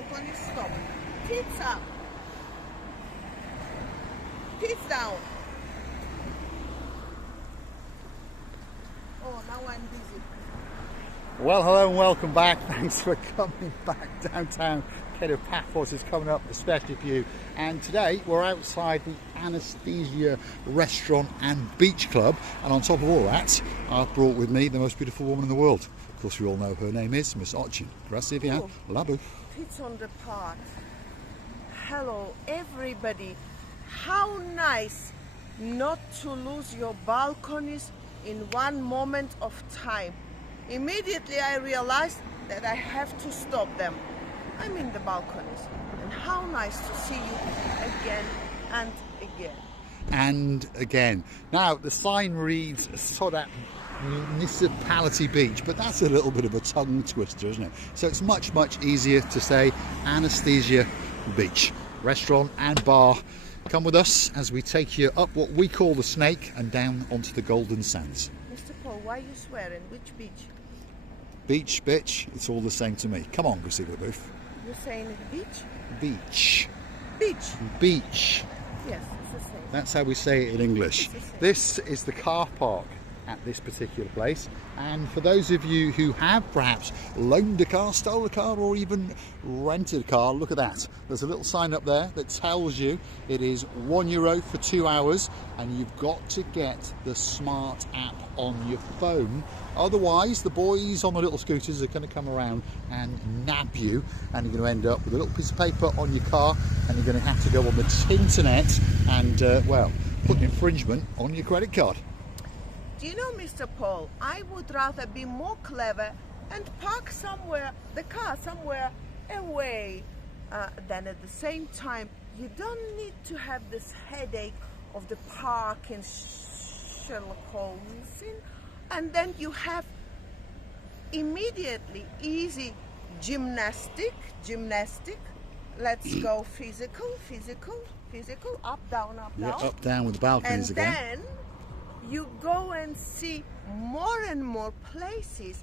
balcony, stop. Feet up. Feet down. Oh, now I'm busy. Well, hello and welcome back. Thanks for coming back downtown. Paphos is coming up, especially for you. And today we're outside the Anastasia restaurant and beach club. And on top of all that, I've brought with me the most beautiful woman in the world. Of course, we all know her name is Miss Ochin. Gracias, Labu. It's on the park. Hello, everybody. How nice not to lose your balconies in one moment of time. Immediately I realized that I have to stop them. I'm in the balconies, and how nice to see you again and again. And again. Now, the sign reads Sodat Municipality Beach, but that's a little bit of a tongue twister, isn't it? So it's much, much easier to say Anastasia Beach, restaurant and bar. Come with us as we take you up what we call the Snake and down onto the Golden Sands. Mr. Paul, why are you swearing? Which beach? Beach, bitch, it's all the same to me. Come on, Priscilla Booth. You're saying beach? Beach. Beach. Beach. Yes, it's the same. That's how we say it in English. This is the car park at this particular place, and for those of you who have perhaps loaned a car, stole a car, or even rented a car, look at that. There's a little sign up there that tells you it is €1 for 2 hours, and you've got to get the smart app on your phone. Otherwise, the boys on the little scooters are going to come around and nab you, and you're going to end up with a little piece of paper on your car, and you're going to have to go on the internet and, well, put an infringement on your credit card. Do you know, Mr. Paul, I would rather be more clever and park somewhere, the car somewhere away, than at the same time, you don't need to have this headache of the park in Sherlock Holmes, and then you have immediately easy gymnastic. Let's go physical, up, down, Yeah, up, down with the balconies and again. Then you go and see more and more places,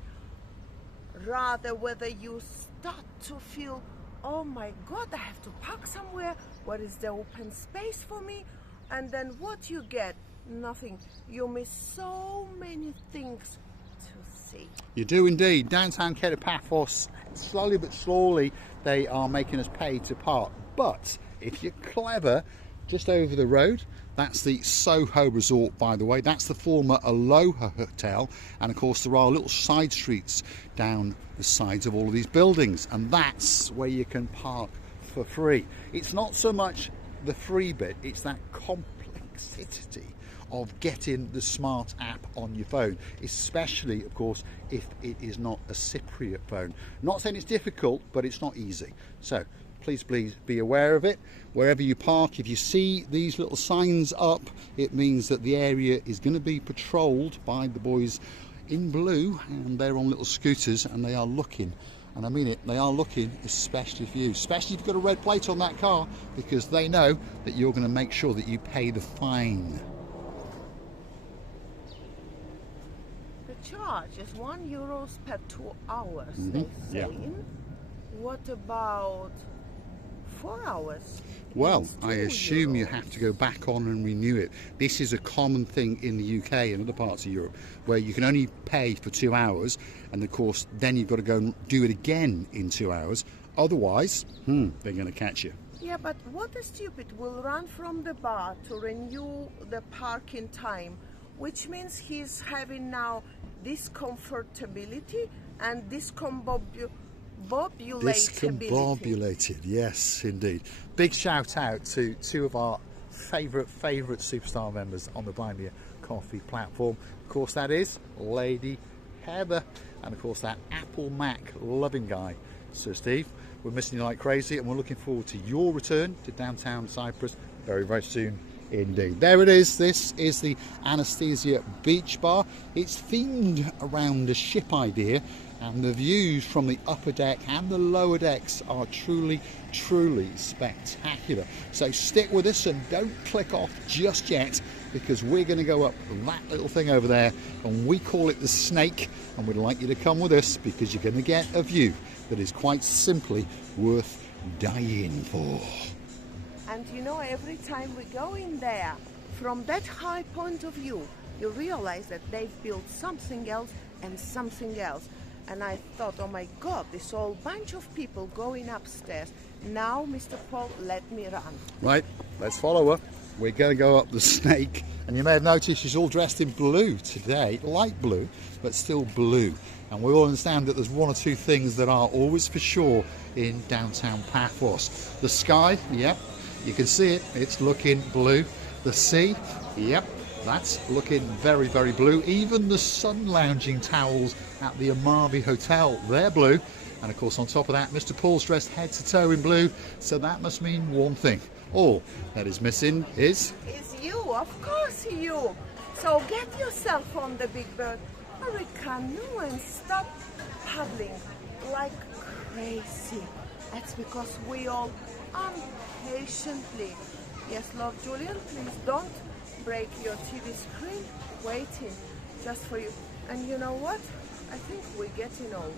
rather whether you start to feel, oh my God, I have to park somewhere, where is the open space for me? And then what you get? Nothing. You miss so many things to see. You do indeed. Downtown Paphos, slowly but surely, they are making us pay to park. But if you're clever, just over the road, that's the Soho Resort, by the way. That's the former Aloha Hotel. And of course, there are little side streets down the sides of all of these buildings. And that's where you can park for free. It's not so much the free bit, it's that complexity of getting the smart app on your phone, especially, of course, if it is not a Cypriot phone. Not saying it's difficult, but it's not easy. So please be aware of it. Wherever you park, if you see these little signs up, it means that the area is going to be patrolled by the boys in blue, and they're on little scooters, and they are looking, and I mean it, they are looking especially for you, especially if you've got a red plate on that car, because they know that you're going to make sure that you pay the fine. The charge is €1 per 2 hours, they say. Yeah. What about 4 hours? Well, I €2. assume you have to go back on and renew it. This is a common thing in the UK and other parts of Europe, where you can only pay for 2 hours, and of course then you've got to go and do it again in 2 hours. Otherwise, they're going to catch you. Yeah, but what is stupid will run from the bar to renew the parking time, which means he's having now discomfortability and discombobulated. Discombobulated, yes, indeed. Big shout out to two of our favourite superstar members on the Buy Me a Coffee platform. Of course, that is Lady Heather, and of course that Apple Mac loving guy, Sir Steve. We're missing you like crazy, and we're looking forward to your return to downtown Cyprus very, very soon indeed. There it is. This is the Anastasia Beach Bar. It's themed around a ship idea, and the views from the upper deck and the lower decks are truly spectacular. So stick with us and don't click off just yet, because we're going to go up that little thing over there, and we call it the Snake, and we'd like you to come with us because you're going to get a view that is quite simply worth dying for. And you know, every time we go in there, from that high point of view, you realize that they've built something else and something else. And I thought, oh my God, this whole bunch of people going upstairs. Now, Mr. Paul, let me run. Right, let's follow her. We're going to go up the snake. And you may have noticed she's all dressed in blue today, light blue, but still blue. And we all understand that there's one or two things that are always for sure in downtown Paphos. The sky, yep, you can see it, it's looking blue. The sea, yep, that's looking very, very blue. Even the sun lounging towels at the Amarvi Hotel, they're blue. And of course, on top of that, Mr. Paul's dressed head to toe in blue. So that must mean one thing. All that is missing is... It's you, of course you. So get yourself on the big bird or a canoe and stop paddling like crazy. That's because we all impatiently. Yes, love, Julian, please don't break your TV screen waiting just for you. And you know what? I think we're getting old.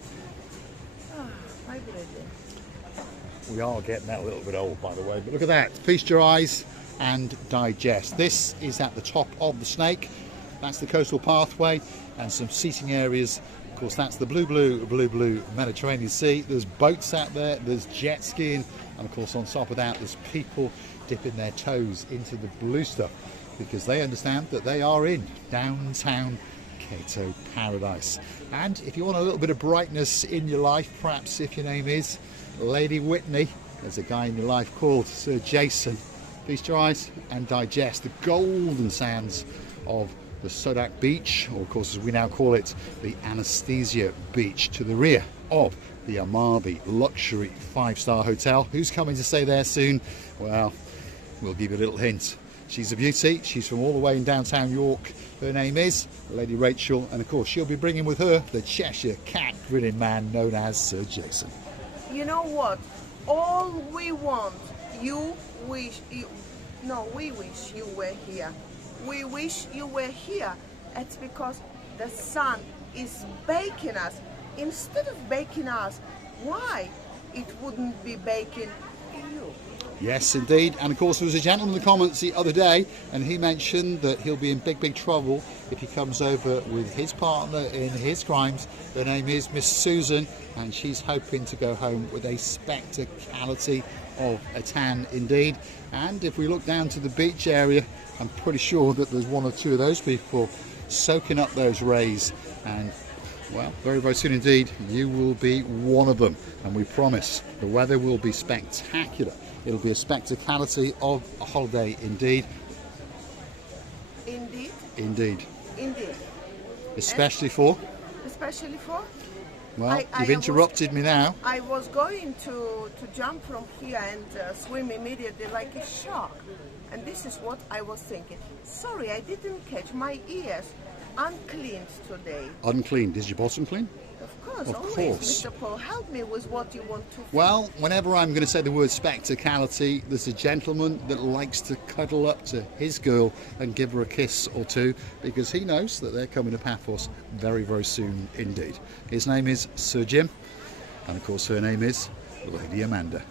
My brother. We are getting that a little bit old, by the way. But look at that. Feast your eyes and digest. This is at the top of the snake. That's the coastal pathway and some seating areas. Of course, that's the blue Mediterranean Sea. There's boats out there. There's jet skiing. And of course, on top of that, there's people dipping their toes into the blue stuff because they understand that they are in downtown Cato Paradise. And if you want a little bit of brightness in your life, perhaps if your name is Lady Whitney, there's a guy in your life called Sir Jason. Feast your eyes and digest the golden sands of the Sodak Beach, or of course as we now call it, the Anastasia Beach, to the rear of the Amarvi luxury 5-star hotel. Who's coming to stay there soon? Well, we'll give you a little hint. She's a beauty. She's from all the way in downtown York. Her name is Lady Rachel, and of course she'll be bringing with her the Cheshire cat grinning man known as Sir Jason. You know what? All we want, we wish you were here. We wish you were here. It's because the sun is baking us. Instead of baking us, why it wouldn't be baking you? Yes, indeed. And of course, there was a gentleman in the comments the other day, and he mentioned that he'll be in big trouble if he comes over with his partner in his crimes. Her name is Miss Susan, and she's hoping to go home with a spectacality of a tan indeed. And if we look down to the beach area, I'm pretty sure that there's one or two of those people soaking up those rays. And well, very, very soon indeed, you will be one of them. And we promise the weather will be spectacular. It'll be a spectacality of a holiday indeed. Indeed? Indeed. Indeed. Especially for? Especially for? Well, you've interrupted me now. I was going to jump from here and swim immediately like a shark. And this is what I was thinking. Sorry, I didn't catch my ears. Uncleaned today. Uncleaned. Is your bottom clean? Of course. Mr. Paul, help me with what you want to. Well, whenever I'm going to say the word spectacality, there's a gentleman that likes to cuddle up to his girl and give her a kiss or two because he knows that they're coming to Paphos very, very soon indeed. His name is Sir Jim, and of course her name is Lady Amanda.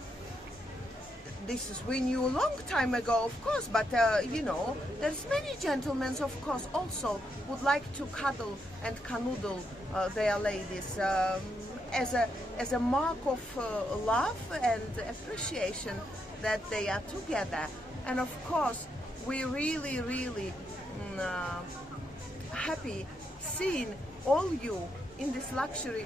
This is we knew a long time ago, of course, but you know, there's many gentlemen, of course, also would like to cuddle and canoodle their ladies as a mark of love and appreciation that they are together. And of course, we really happy seeing all you in this luxury.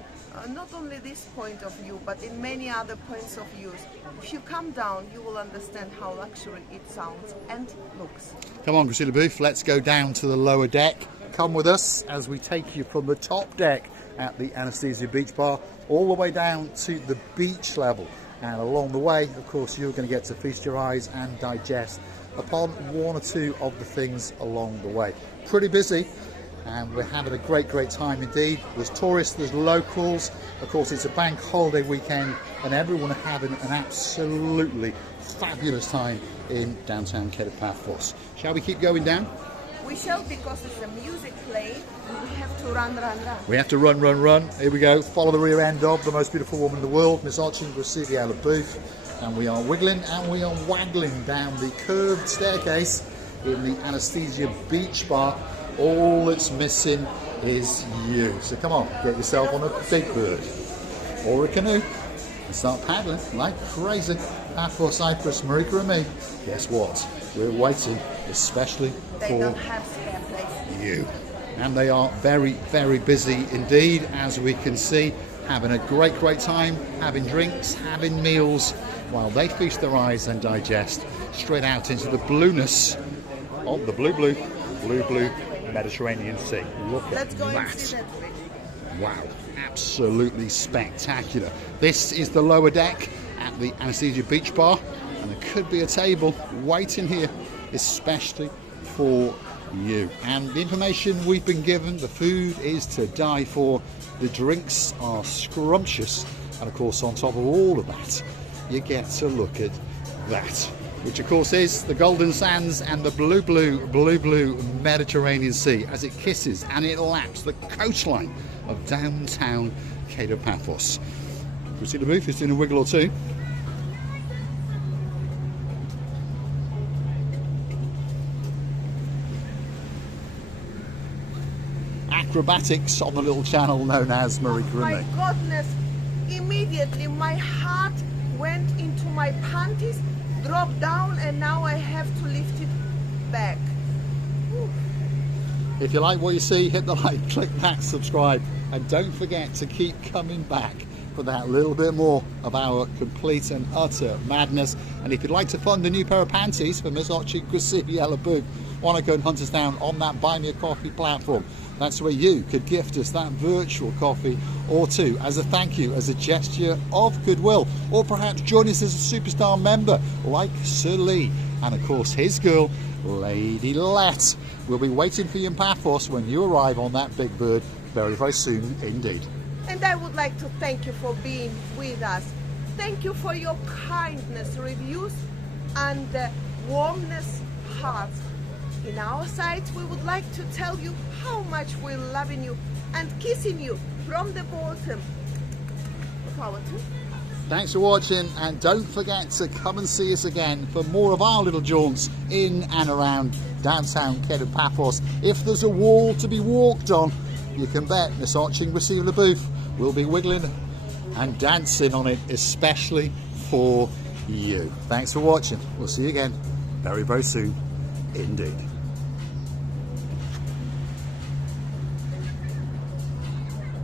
Not only this point of view, but in many other points of view. If you come down, you will understand how luxury it sounds and looks. Come on, Christina Booth, let's go down to the lower deck. Come with us as we take you from the top deck at the Anastasia Beach Bar all the way down to the beach level. And along the way, of course, you're going to get to feast your eyes and digest upon one or two of the things along the way. Pretty busy. And we're having a great time indeed. There's tourists, there's locals. Of course, it's a bank holiday weekend and everyone are having an absolutely fabulous time in downtown Paphos. Shall we keep going down? We shall, because it's a music playing. We have to run. We have to run. Here we go. Follow the rear end of the most beautiful woman in the world, Miss Ochin Brasilia Booth. And we are wiggling and we are waggling down the curved staircase in the Anastasia beach bar. All that's missing is you. So come on, get yourself on a big bird or a canoe and start paddling like crazy. Paphos Cyprus, Marika and me. Guess what? We're waiting especially for you. And they are very, very busy indeed, as we can see, having a great, great time, having drinks, having meals, while they feast their eyes and digest straight out into the blueness of the blue Mediterranean Sea. Look at that. Wow, absolutely spectacular. This is the lower deck at the Anastasia Beach Bar, and there could be a table waiting here especially for you. And the information we've been given, the food is to die for, the drinks are scrumptious, and of course on top of all of that you get to look at that, which of course is the golden sands and the blue Mediterranean Sea as it kisses and it laps the coastline of downtown Paphos. We see the booth is doing a wiggle or two. Acrobatics on the little channel known as Marika and My me. goodness, immediately my heart went into my panties, dropped down, and now I have to lift it back. Whew. If you like what you see, hit the like, click that subscribe, and don't forget to keep coming back for that little bit more of our complete and utter madness. And if you'd like to fund a new pair of panties for Miss Archie Yellow Boo, why not go and hunt us down on that Buy Me a Coffee platform. That's where you could gift us that virtual coffee or two as a thank you, as a gesture of goodwill, or perhaps join us as a superstar member like Sir Lee and of course his girl Lady Let. We'll be waiting for you in Paphos when you arrive on that big bird very, very soon indeed. And I would like to thank you for being with us. Thank you for your kindness, reviews, and warmness hearts. In our sides, we would like to tell you how much we're loving you and kissing you from the bottom of our tooth. Thanks for watching, and don't forget to come and see us again for more of our little jaunts in and around downtown Paphos. If there's a wall to be walked on, you can bet Miss Arching Receiver the Booth will be wiggling and dancing on it, especially for you. Thanks for watching. We'll see you again very, very soon indeed.